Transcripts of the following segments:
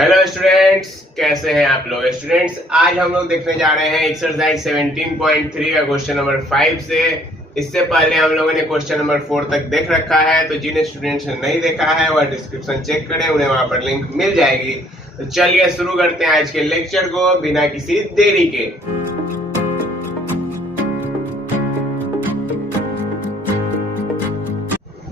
Hello students, कैसे हैं आप लोग। स्टूडेंट्स, आज हम लोग देखने जा रहे हैं एक्सरसाइज 17.3 का क्वेश्चन नंबर 5 से। इससे पहले हम लोगों ने क्वेश्चन नंबर 4 तक देख रखा है, तो जिन स्टूडेंट्स ने नहीं देखा है वह डिस्क्रिप्शन चेक करें, उन्हें वहां पर लिंक मिल जाएगी। तो चलिए शुरू करते हैं आज के लेक्चर को बिना किसी देरी के।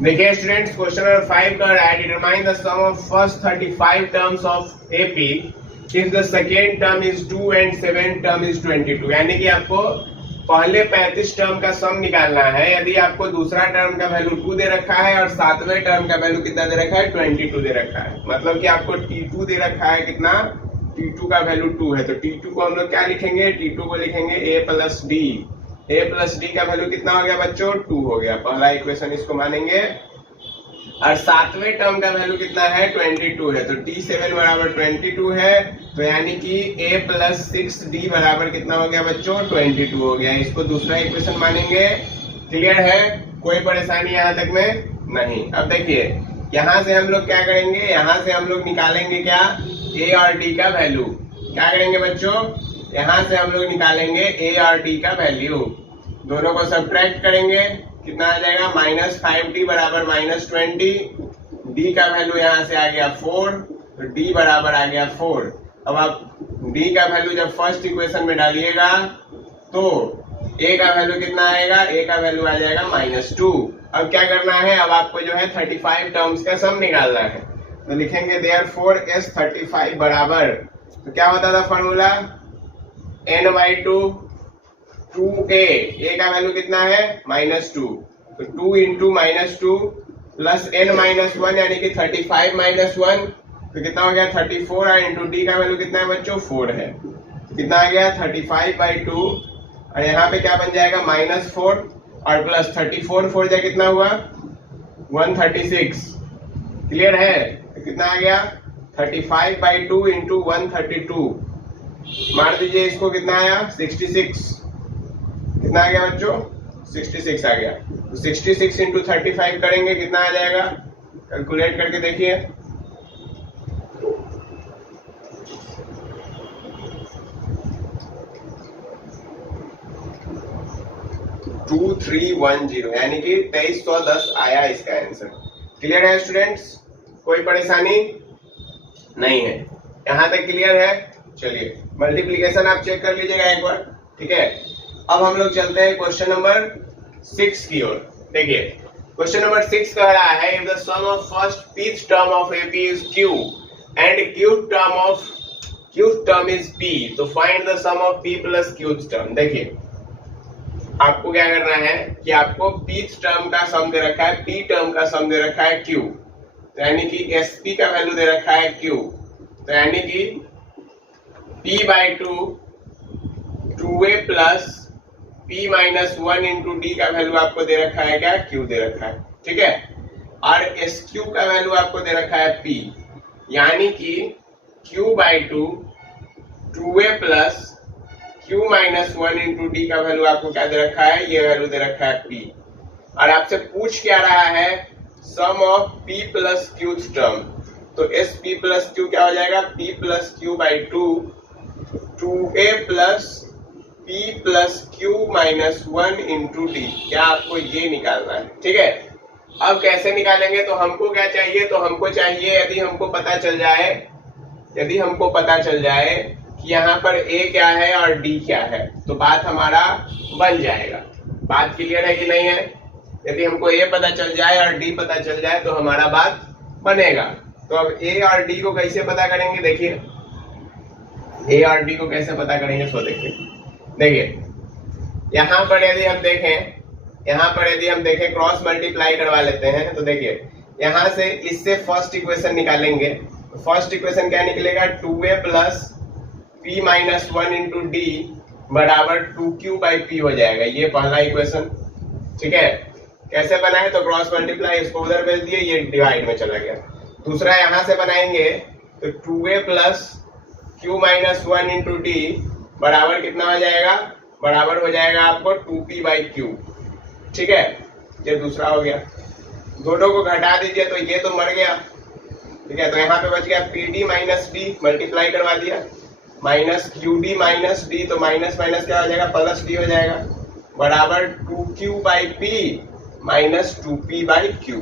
देखिए स्टूडेंट्स, क्वेश्चन नंबर 5 का है determine the sum of first 35 terms of AP if the second term is 2 and 7 term is 22। यानी कि आपको पहले 35 टर्म का सम निकालना है। यदि आपको दूसरा टर्म का वैल्यू 2 दे रखा है और सातवें टर्म का वैल्यू कितना दे रखा है, 22 दे रखा है। मतलब कि आपको T2 दे रखा है, कितना, T2 का वैल्यू 2 है। तो T2 को हम लोग क्या लिखेंगे, T2 को लिखेंगे a plus D. a plus D का वैल्यू कितना हो गया बच्चों, 2 हो गया। पहला इक्वेशन इसको मानेंगे। और सातवें टर्म का वैल्यू कितना है, 22 है। तो T7 बराबर 22 है। तो यानी कि a प्लस 6d बराबर कितना हो गया बच्चों, 22 हो गया। इसको दूसरा इक्वेशन मानेंगे। क्लियर है, कोई परेशानी यहाँ तक में नहीं। अब देखिए यहाँ से हम लोग क्या करेंगे, यहाँ से हम लोग निकालेंगे क्या, a और d का वैल्यू। क्या करेंगे बच्चों, यहाँ से हम लोग निकालेंगे a और d का वैल्यू। दोनों को सब्ट्रैक्ट करेंगे, कितना आ जाएगा, -5d बराबर -20। d का वैल्यू यहाँ से आ गया 4, तो d बराबर आ गया 4। अब आप d का वैल्यू जब फर्स्ट इक्वेशन में डालिएगा तो a का वैल्यू कितना आएगा, a का वैल्यू आ जाएगा -2। अब क्या करना है, अब आपको जो है 35 टर्म्स का सम निकालना है। तो लिखेंगे देयरफॉर S35 बराबर, तो क्या होता था फॉर्मूला, n/2 2a। a का वैल्यू कितना है, -2। तो 2 इंटू -2 प्लस n-1 यानी कि 35 -1, तो कितना हो गया 34। और इंटू d का वैल्यू कितना है बच्चों, 4 है। कितना आ गया 35/2। और यहाँ पे क्या बन जाएगा, -4 और प्लस 34, 4 जा कितना हुआ, 136। क्लियर है, तो कितना आ गया 35/2 इंटू 132। मार दीजिए इसको, कितना आया 66। कितना आ गया बच्चों, 66 आ गया। तो 66 इंटू 35 करेंगे, कितना आ जाएगा, कैलकुलेट करके देखिए। टू 310 यानी कि 2310 आया इसका आंसर। क्लियर है स्टूडेंट्स, कोई परेशानी नहीं है, यहाँ तक क्लियर है। चलिए मल्टीप्लीकेशन आप चेक कर लीजिएगा एक बार, ठीक है। अब हम लोग चलते हैं क्वेश्चन नंबर 6 की ओर। देखिए क्वेश्चन नंबर 6 कह रहा है if the sum of first pth term of AP is Q and Qth term is P, तो find the sum of P plus Qth term. देखिए आपको क्या करना है कि आपको pth टर्म का सम दे रखा है, P टर्म का सम दे रखा है Q, तो यानी कि SP का वैल्यू दे रखा है Q, तो यानी कि P/2 2a plus P-1 into D का वैल्यू आपको दे रखा है क्या, Q दे रखा है, ठीक है। और SQ का वैल्यू आपको दे रखा है P, यानी कि Q/2 2a plus Q-1 into D का वैल्यू आपको क्या दे रखा है, ये वैल्यू दे रखा है P। और आपसे पूछ क्या रहा है, sum of P plus Qth term. तो SP प्लस Q क्या हो जाएगा, P plus Q/2 2a plus P plus Q-1 into D. क्या आपको ये निकालना है, ठीक है। अब कैसे निकालेंगे, तो हमको क्या चाहिए, तो हमको चाहिए यदि हमको पता चल जाए कि यहाँ पर A क्या है और D क्या है, तो बात हमारा बन जाएगा। बात क्लियर है कि नहीं है। यदि हमको A पता चल जाए और D पता चल जाए तो हमारा बात बनेगा। तो अब A और D को कैसे पता करेंगे, देखिए A और D को कैसे पता करेंगे, तो देखिए यहाँ पर यदि हम देखें क्रॉस मल्टीप्लाई करवा लेते हैं। तो देखिए यहाँ से इससे फर्स्ट इक्वेशन निकालेंगे। तो फर्स्ट इक्वेशन क्या निकलेगा, 2a plus P-1 into D बराबर 2Q/P हो जाएगा। ये पहला इक्वेशन, ठीक है। कैसे बना है, तो क्रॉस मल्टीप्लाई, इसको उधर भेज दिए, ये डिवाइड में चला गया। दूसरा यहाँ से बनाएंगे तो 2a plus Q-1 into D बराबर कितना हो जाएगा, बराबर हो जाएगा आपको 2P/Q, ठीक है। ये दूसरा हो गया। दोनों को घटा दीजिए तो ये तो मर गया, ठीक है। तो यहाँ पे बच गया P D minus D, multiply करवा दिया, minus Q D minus D, तो माइनस माइनस क्या हो जाएगा, प्लस डी हो जाएगा, बराबर 2q by P minus 2p by Q.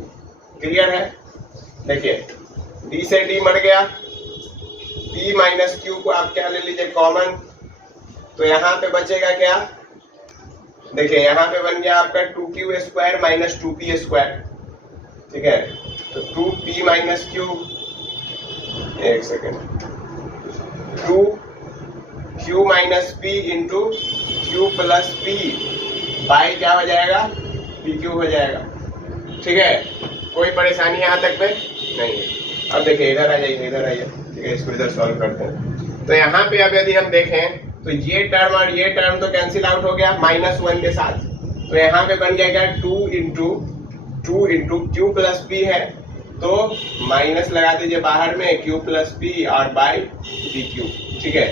Clear है। देखिए d से d मर गया, p माइनस क्यू को आप क्या ले लीजिए कॉमन, तो यहाँ पे बचेगा क्या, देखिए यहाँ पे बन गया आपका 2q square minus 2p square, ठीक है। तो 2p माइनस क्यू, एक second, 2q minus p into q plus p by क्या हो जाएगा, pq हो जाएगा, ठीक है। कोई परेशानी यहाँ तक पे नहीं है। अब देखिए इधर आ जाइए, इधर आइए, ठीक है, इसको इधर सॉल्व करते हैं। तो यहाँ पे अब यदि हम देखें तो ये टर्म और ये टर्म तो कैंसिल आउट हो गया -1 के साथ, तो यहाँ पे बन गया क्या, 2 इंटू क्यू प्लस पी है, तो माइनस लगा दीजिए बाहर में, क्यू प्लस पी और बाई डी क्यू, ठीक है।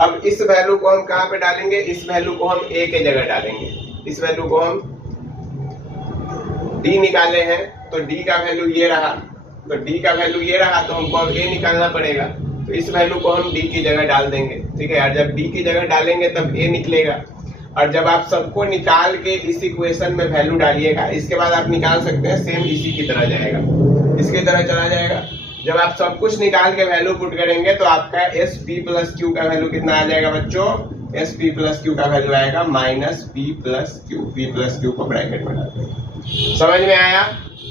अब इस वैल्यू को हम कहाँ पे डालेंगे, इस वैल्यू को हम ए के जगह डालेंगे, इस वैल्यू को हम डी निकाले हैं, तो डी का वैल्यू ये रहा, तो डी का वैल्यू ये रहा, तो हमको अब ए निकालना पड़ेगा, तो इस वैल्यू को हम डी की जगह डाल देंगे, ठीक है। और जब डी की जगह डालेंगे तब ए निकलेगा, और जब आप सबको निकाल के इस इक्वेशन में वैल्यू डालिएगा, इसके बाद आप निकाल सकते हैं, सेम इसी की तरह जाएगा, इसकी तरह चला जाएगा। जब आप सब कुछ निकाल के वैल्यू पुट करेंगे तो आपका एस पी प्लस क्यू का वैल्यू कितना आ जाएगा बच्चों, एस पी प्लस क्यू का वैल्यू आएगा माइनस पी प्लस क्यू को ब्रैकेट में डाल देंगे। समझ में आया।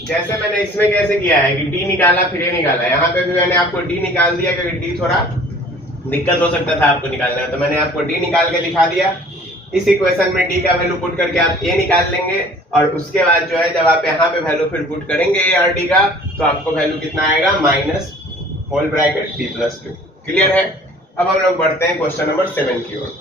जैसे मैंने इसमें कैसे किया है कि डी निकाला फिर ए निकाला, यहाँ पे भी मैंने आपको डी निकाल दिया क्योंकि डी थोड़ा दिक्कत हो सकता था आपको निकालना, तो मैंने आपको डी निकाल के दिखा दिया। इस इक्वेशन में डी का वैल्यू पुट करके आप ए निकाल लेंगे, और उसके बाद जो है जब आप यहाँ पे वैल्यू फिर पुट करेंगे ए और डी का, तो आपको वैल्यू कितना आएगा, minus whole bracket p plus q. Clear है। अब हम लोग बढ़ते हैं क्वेश्चन नंबर 7 की ओर।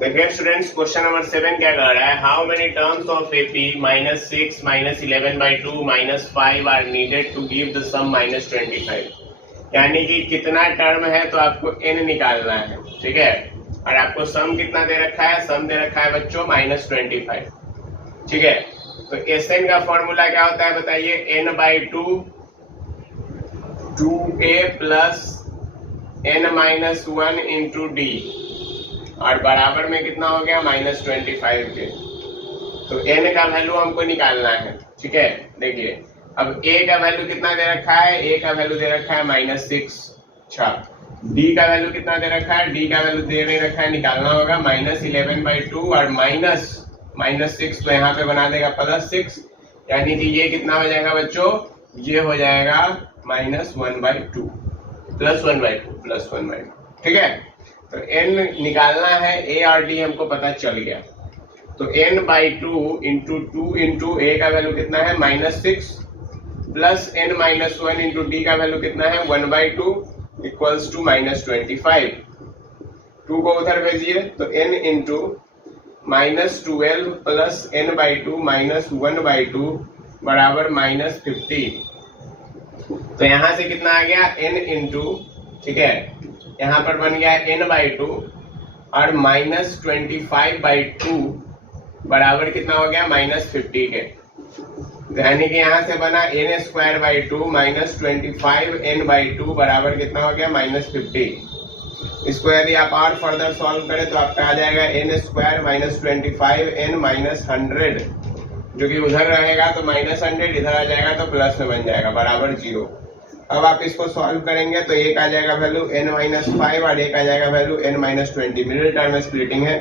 देखिए स्टूडेंट्स, क्वेश्चन नंबर 7 क्या कह रहा है, how many terms of AP -6 -11/2 -5 are needed to give the sum -25। यानी कि कितना टर्म है तो आपको n निकालना है, ठीक है। और आपको सम कितना दे रखा है, सम दे रखा है बच्चों -25, ठीक है। तो Sn का फॉर्मूला क्या होता है बताइए, n/2 2a plus n-1 into D, और बराबर में कितना हो गया -25 के। तो n का वैल्यू हमको निकालना है, ठीक है। देखिए अब a का वैल्यू कितना दे रखा है, a का वैल्यू दे रखा है -6, अच्छा। d का वैल्यू कितना दे रखा है, d का वैल्यू दे नहीं रखा है, निकालना होगा -11/2 और -6, तो यहाँ पे बना देगा +6, यानी कि ये कितना हो जाएगा बच्चों, ये हो जाएगा -1/2 +1/2, ठीक है। तो n निकालना है, a और d हमको पता चल गया, तो n/2 इंटू a का वैल्यू कितना है -6 प्लस n-1 इंटू d का वैल्यू कितना है 1/2 इक्वल्स टू -25। 2 को उधर भेजिए, तो n इंटू -12 प्लस n/2 -1/2 बराबर -50। तो यहाँ से कितना आ गया, n इंटू, ठीक है, यहाँ पर बन गया n/2 और -25/2 बराबर कितना हो गया -50 के, यानी कि यहाँ से बना n²/2 -25 n/2 बराबर कितना हो गया -50। इसको यदि आप और फर्दर सॉल्व करें तो आपका आ जाएगा n² -25 n -100, जो कि उधर रहेगा तो -100, इधर आ जाएगा तो प्लस में बन जाएगा बराबर 0। अब आप इसको सॉल्व करेंगे तो एक आ जाएगा वैल्यू n-5 और एक आ जाएगा वैल्यू n-20, मिडिल टर्म में स्प्लिटिंग है।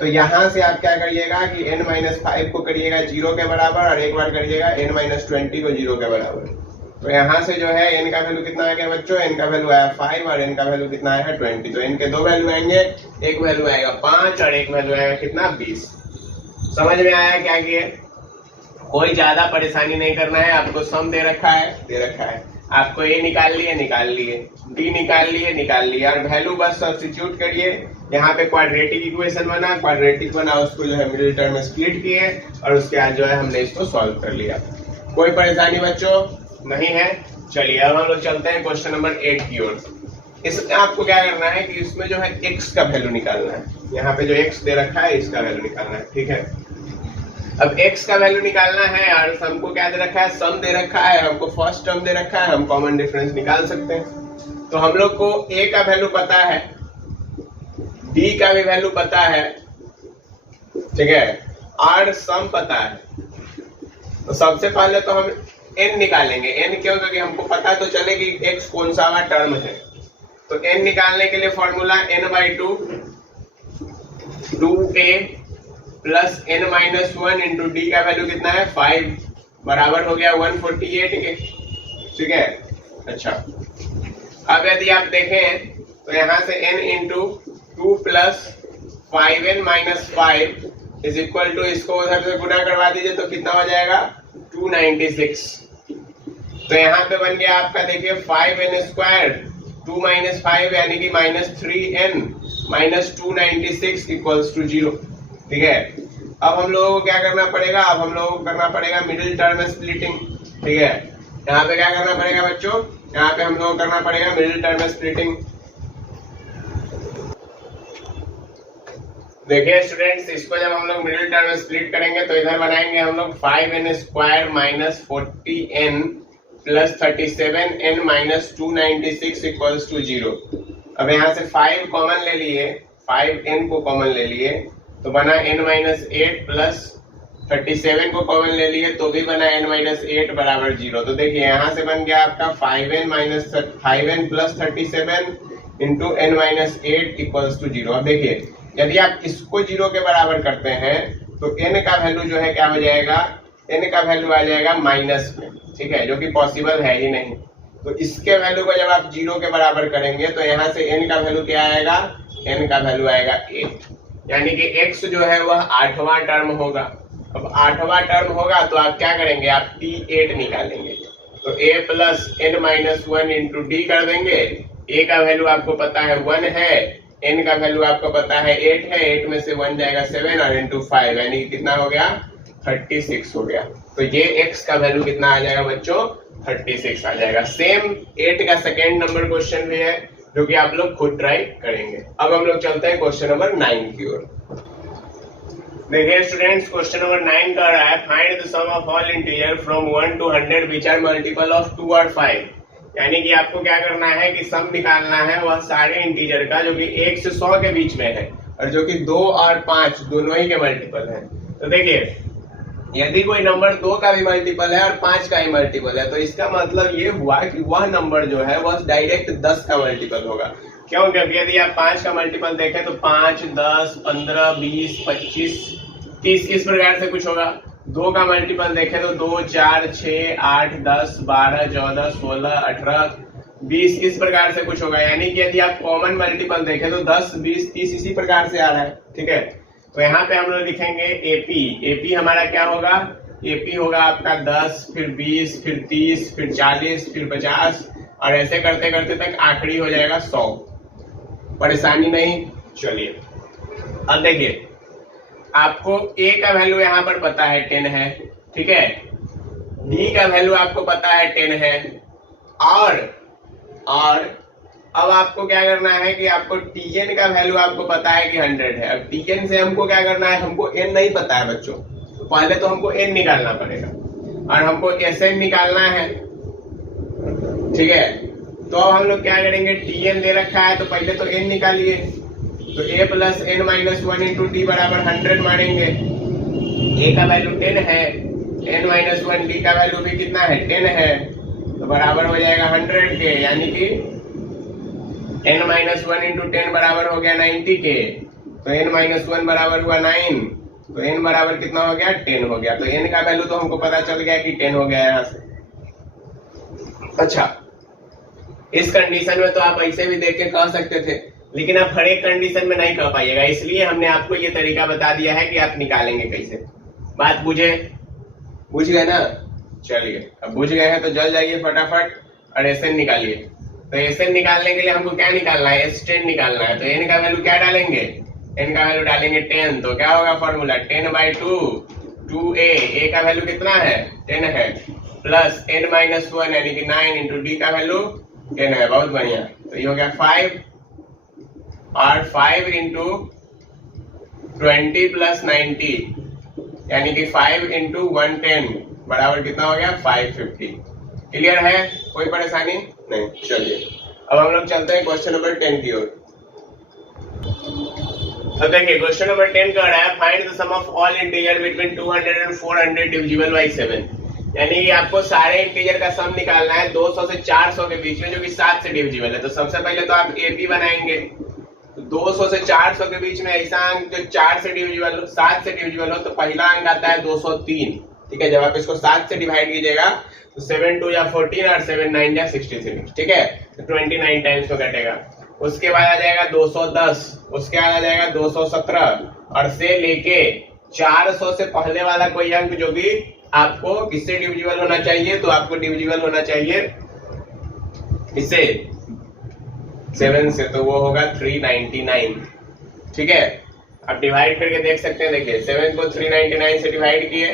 तो यहाँ से आप क्या करिएगा कि n-5 को करिएगा 0 के बराबर और एक बार करिएगा n-20 को 0 के बराबर। तो यहाँ से जो है n का वैल्यू कितना आ गया बच्चों, n का वैल्यू आया 5 और n का वैल्यू कितना आया 20। तो n के दो वैल्यू आएंगे, एक वैल्यू आएगा 5 और एक वैल्यू आएगा कितना 20। समझ में आया क्या किए, कोई ज्यादा परेशानी नहीं करना है, आपको सम दे रखा है, आपको a निकाल लिए, d निकाल लिए और वैल्यू बस सब्स्टिट्यूट करिए। यहाँ पे क्वाड्रेटिक इक्वेशन बना, उसको जो है मिडिल टर्म में स्प्लिट किए और उसके बाद जो है हमने इसको सॉल्व कर लिया। कोई परेशानी बच्चों नहीं है। चलिए अब हम लोग चलते हैं क्वेश्चन नंबर 8 की ओर। इसमें आपको क्या करना है कि इसमें जो है x का वैल्यू निकालना है, यहाँ पे जो x दे रखा है इसका वैल्यू निकालना है, ठीक है। अब x का वैल्यू निकालना है और हमको क्या दे रखा है, सम दे रखा है, हमको फर्स्ट टर्म दे रखा है, हम कॉमन डिफरेंस निकाल सकते हैं। तो हम लोग को a का वैल्यू पता है, b का भी वैल्यू पता है, ठीक है, और सम पता है। तो सबसे पहले तो हम n निकालेंगे। n क्यों? क्योंकि हमको पता तो चले कि x कौन सा टर्म है। तो n निकालने के लिए formula n/2 2a plus n-1 into D का वैल्यू कितना है 5 बराबर हो गया 148 के, ठीक है। अच्छा, अब यदि आप देखें तो यहाँ से n into 2 plus 5n minus 5 is equal to, इसको उधर से गुना करवा दीजिए तो कितना हो जाएगा 296। तो यहाँ पे बन गया आपका, देखिए 5n² 2 माइनस 5 यानी कि -3n माइनस 296 इक्वल्स टू 0, ठीक है। अब हम लोगों को क्या करना पड़ेगा, अब हम लोगों को करना पड़ेगा मिडिल टर्म स्प्लिटिंग, ठीक है। यहाँ पे क्या करना पड़ेगा बच्चों, यहाँ पे हम लोगों को करना पड़ेगा मिडिल टर्म स्प्लिटिंग। देखिए स्टूडेंट्स, इसको जब हम लोग मिडिल टर्म स्प्लिट करेंगे तो इधर बनाएंगे हम लोग 5n² minus 40n plus 37n minus 296 equals to 0। अब यहाँ से 5 कॉमन ले लिए, 5n को कॉमन ले लिए तो बना n-8 प्लस 37 को कॉमन ले लिए तो भी बना n-8 बराबर 0। तो देखिए यहाँ से बन गया आपका 5n plus 37 into n-8 equals to 0। अब देखिए यदि आप इसको 0 के बराबर करते हैं तो n का वैल्यू जो है क्या हो जाएगा, n का वैल्यू आ जाएगा माइनस में, ठीक है, जो कि पॉसिबल है ही नहीं। तो इसके वैल्यू को जब आप 0 के बराबर करेंगे तो यहाँ से n का वैल्यू क्या आएगा, n का वैल्यू आएगा 8, यानी कि x जो है वह 8वां टर्म होगा। अब 8वां टर्म होगा तो आप क्या करेंगे, आप t8 निकालेंगे। तो a plus n-1 into D कर देंगे। a का वैल्यू आपको पता है 1 है, n का वैल्यू आपको पता है 8 है, 8 में से 1 जाएगा 7 और इंटू 5 यानी कितना हो गया 36 हो गया। तो ये x का वैल्यू कितना आ जाएगा बच्चों, 36 आ जाएगा। सेम 8 का सेकेंड नंबर क्वेश्चन भी है जो कि आप लोग खुद ट्राई करेंगे। अब हम लोग चलते हैं क्वेश्चन नंबर 9 की ओर। देखिए स्टूडेंट्स, क्वेश्चन नंबर 9 का रहा है find the sum of all integer from 1 to 100 which are multiple of 2 और 5। यानी कि आपको क्या करना है कि सम निकालना है वह सारे इंटीजर का जो कि 1 से 100 के बीच में है और जो कि 2 और 5 दोनों ही के मल्टीपल है। तो देखिए यदि कोई नंबर 2 का भी मल्टीपल है और 5 का ही मल्टीपल है तो इसका मतलब ये हुआ कि वह नंबर जो है वह डायरेक्ट 10 का मल्टीपल होगा। क्यों? क्योंकि यदि आप 5 का मल्टीपल देखें तो 5, 10, 15, 20, 25, 30 इस प्रकार से कुछ होगा। 2 का मल्टीपल देखें तो 2, 4, 6, 8, 10, 12, 14, 16, 18, 20 इस प्रकार से कुछ होगा। यानी कि यदि आप कॉमन मल्टीपल देखें तो 10, 20, 30 इसी प्रकार से आ रहा है, ठीक है। तो यहाँ पे हम लोग लिखेंगे एपी हमारा क्या होगा, एपी होगा आपका 10, फिर 20, फिर 30, फिर 40, फिर 50 और ऐसे करते करते तक आखिरी हो जाएगा 100। परेशानी नहीं। चलिए अब देखिए, आपको ए का वैल्यू यहाँ पर पता है 10 है, ठीक है, डी का वैल्यू आपको पता है 10 है और अब आपको क्या करना है कि आपको tn का वैल्यू आपको पता है कि 100 है। अब tn से हमको क्या करना है, हमको n नहीं पता है बच्चों, तो पहले तो हमको n निकालना पड़ेगा और हमको sn निकालना है, ठीक है। तो अब हम लोग क्या करेंगे, tn दे रखा है तो पहले तो n निकालिए। तो a plus n-1 into D बराबर 100 मारेंगे। a का वैल्यू 10 है, n-1 डी का वैल्यू भी कितना है 10 है, तो बराबर हो जाएगा 100 के, यानी कि n-1 इंटू 10 बराबर हो गया 90 के। तो n-1 बराबर हुआ 9, तो n बराबर कितना हो गया 10 हो गया। तो n का वैल्यू तो हमको पता चल गया कि 10 हो गया यहाँ से। अच्छा, इस कंडीशन में तो आप ऐसे भी देख के कह सकते थे, लेकिन आप हर एक कंडीशन में नहीं कह पाइएगा, इसलिए हमने आपको ये तरीका बता दिया है कि आप निकालेंगे कैसे। बात बुझ गए ना? चलिए अब बुझ गए हैं तो जल जाइए फटाफट और एसएन निकालिए। तो एसएन निकालने के लिए हमको क्या निकालना है, S10 निकालना है। तो n का वैल्यू क्या डालेंगे, n का वैल्यू डालेंगे 10। तो क्या होगा फॉर्मूला 10/2 2a, a का वैल्यू कितना है 10 है, प्लस n-1 यानी कि 9 इंटू डी का वैल्यू 10 है। बहुत बढ़िया। तो ये हो गया 5 और 5 इंटू 20 प्लस 90 यानी कि 5 इंटू 110 बराबर कितना हो गया 550। क्लियर है, कोई परेशानी नहीं। चलिए अब हम लोग चलते हैं क्वेश्चन नंबर 10 की ओर। तो देखिए क्वेश्चन नंबर 10 का है find the sum of all integer between 200 and 400 divisible by 7। यानी कि आपको सारे इंटीजर का सम निकालना है 200 से 400 के बीच में जो कि 7 से डिविजिबल है। तो सबसे पहले तो आप एपी बनाएंगे। तो 200 से 400 के बीच में ऐसा अंक जो 4 से डिविजिबल हो 7 से डिविजिबल हो तो पहला अंक आता है 203। ठीक है, जब आप इसको 7 से डिवाइड कीजिएगा तो 7 2 या 14 और 7 9 या 66। ठीक है, तो 29 टाइम्स में कटेगा। उसके बाद आ जाएगा 210, उसके बाद आ जाएगा 217 और से लेके 400 से पहले वाला कोई अंक जो भी आपको किससे डिविजिबल होना चाहिए, तो आपको डिविजिबल होना चाहिए इससे 7 से, तो वो होगा 399। ठीक है, अब डिवाइड करके देख सकते हैं। देखिए 7 को 399 से डिवाइड किए,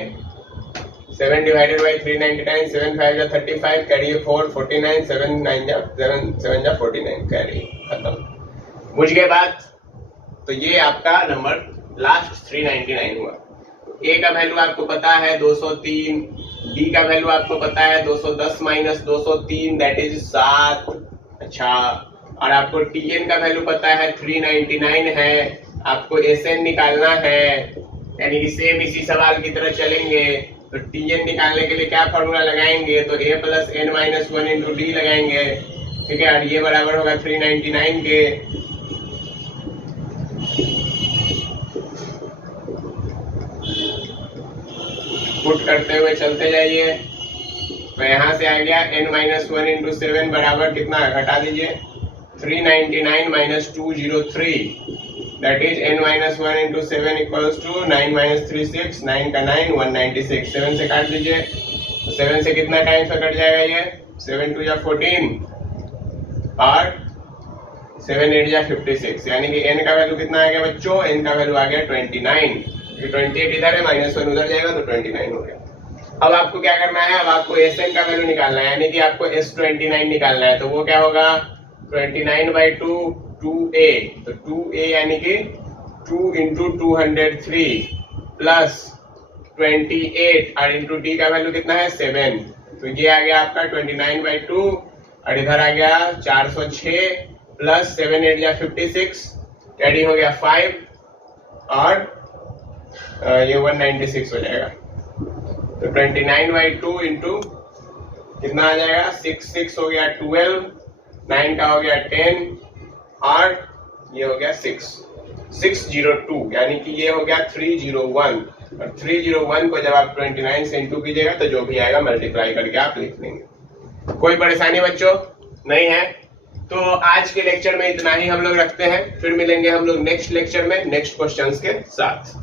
7 डिवाइडेड बाई 399, 7 5 जा 35, कैरी 4 49, 7 9 जा 7 जा 49, कैरी खत्म। बुझ गए बात? तो ये आपका नंबर लास्ट 399 हुआ। ए का वैल्यू आपको पता है 203, डी का वैल्यू आपको पता है 210 माइनस 203 दैट इज 7। अच्छा, और आपको टीएन का वैल्यू पता है 399 है। आपको एसएन निकालना है, यानी कि सेम इसी सवाल की तरह चलेंगे। तो टीएन निकालने के लिए क्या फॉर्मूला लगाएंगे, तो A plus N minus 1 into D लगाएंगे। ठीक है, और ये बराबर होगा 399 के। पुट करते हुए चलते जाइए। तो यहाँ से आ गया n माइनस 1 इंटू 7 बराबर कितना, घटा दीजिए 399 minus 203 that is n minus 1 into 7 equals to 9 minus 3 6, 9 का 9 196। 7 से काट दीजिए, तो 7 से कितना टाइम्स में कट जाएगा ये 7 2 या 14 और 7 8 या 56, यानी कि n का वैल्यू कितना आ गया बच्चों, n का वैल्यू आ गया 29। 28 इधर है, माइनस 1 उधर जाएगा तो 29 हो गया। अब आपको क्या करना है, अब आपको एसएन का वैल्यू निकालना है, यानी कि आपको S29 निकालना है। तो वो क्या होगा 29 बाई 2 2a, तो 2a यानी कि 2 इंटू 203 प्लस 28 और इंटू डी का वैल्यू कितना है 7। तो ये आ गया आपका 29 बाई 2 और इधर आ गया 406 प्लस 7 8 या 56, कैरी हो गया 5 और ये 196 हो जाएगा। तो 29 बाई 2 इंटू कितना आ जाएगा 6 हो गया 12, 9 का हो गया 10 और ये हो गया 602, यानी कि ये हो गया 301। और 301 को जब आप 29 से इंटू कीजिएगा तो जो भी आएगा मल्टीप्लाई करके आप लिख लेंगे। कोई परेशानी बच्चों नहीं है? तो आज के लेक्चर में इतना ही हम लोग रखते हैं, फिर मिलेंगे हम लोग नेक्स्ट लेक्चर में नेक्स्ट क्वेश्चंस के साथ।